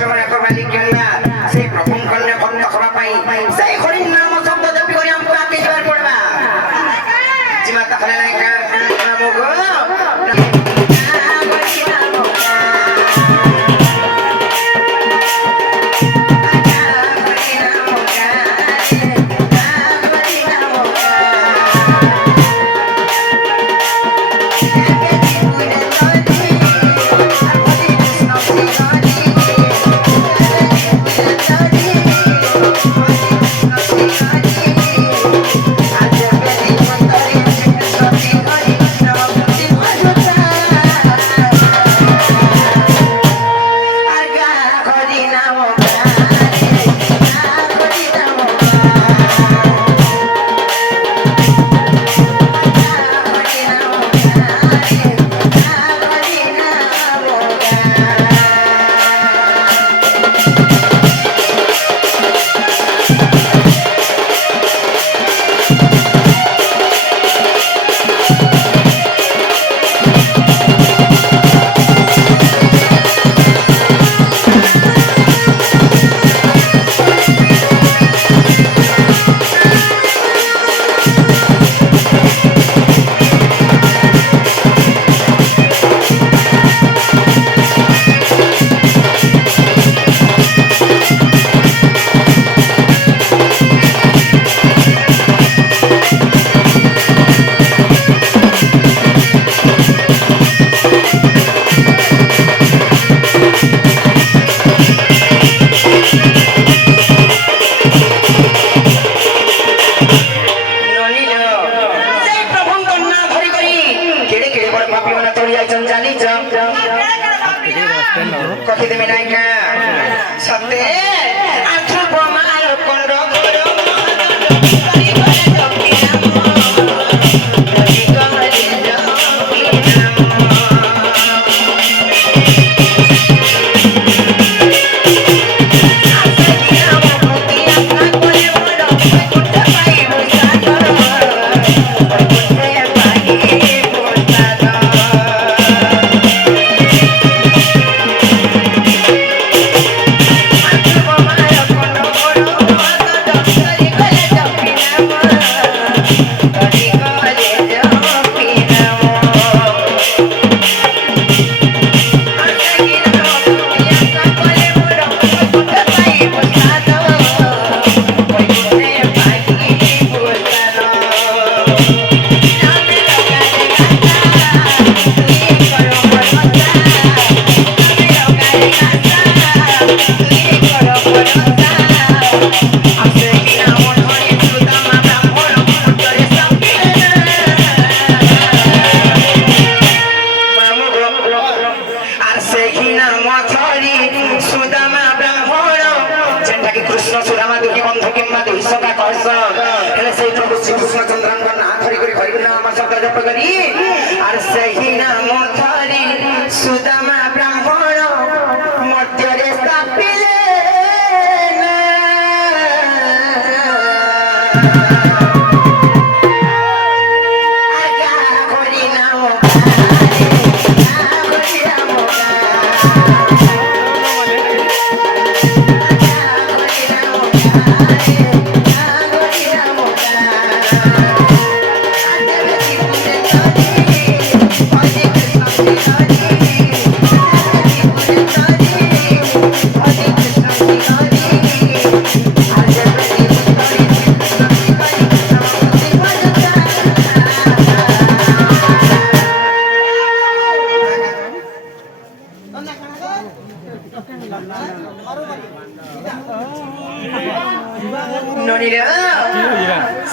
ମାନେ କବାଲି କିମ୍ବା ସେଇ ପ୍ରଭୁଙ୍କର ଭକ୍ତ ହବା ପାଇଁ ସେଇ ହରି ନାମ ଶବ୍ଦ ଜପି କରି ଆମକୁ ଆଗେଇ ଯିବାର ପଡିବା ଯିମା ତାହେଲେ ନାଇଁ କା ନାମ ଗো कथि में नहीं का सत्य आठा बमाल कोंड घरो करी बरे जपी नाम करी कमरे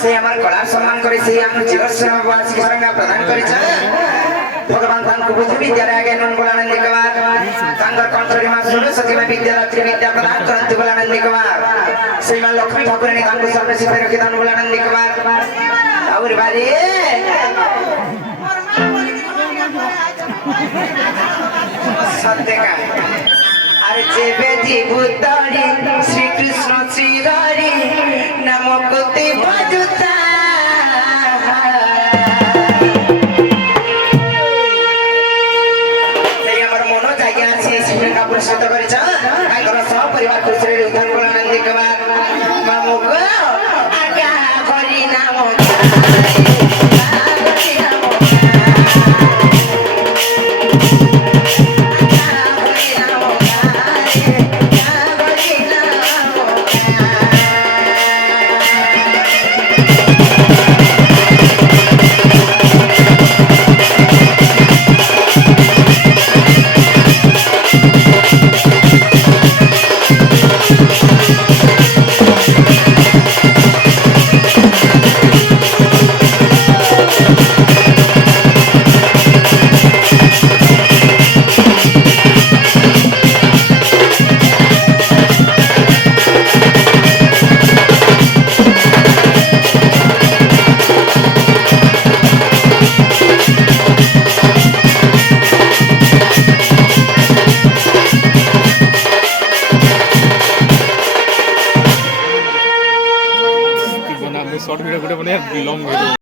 से हमार कला सम्मान करे से हम जीवन से वास की संगा प्रदान करे छ भगवान तांको बुद्धि विद्या आगे नन बोलानंद कुमार तांगर कंठरी मा सरस्वती मा विद्यार्थी विद्या प्रदान करंत बोलानंद कुमार श्रीमान लक्ष्मी ठाकुरानी तांको सर्व सिद्धि रखि दान बोलानंद कुमार और बारी सत्य का अरे जेबे जीवतारी श्री कृष्ण श्री हरि नाम कोते भजुता सेई हमर मन जागे आसी श्री का पुरस्कृत करिछ काई कर परिवार खुशी रे उधान बोला नंदी कबार मामू को आगा भरी नामो शॉर्ट वीडियो गुटे बने लॉन्ग वीडियो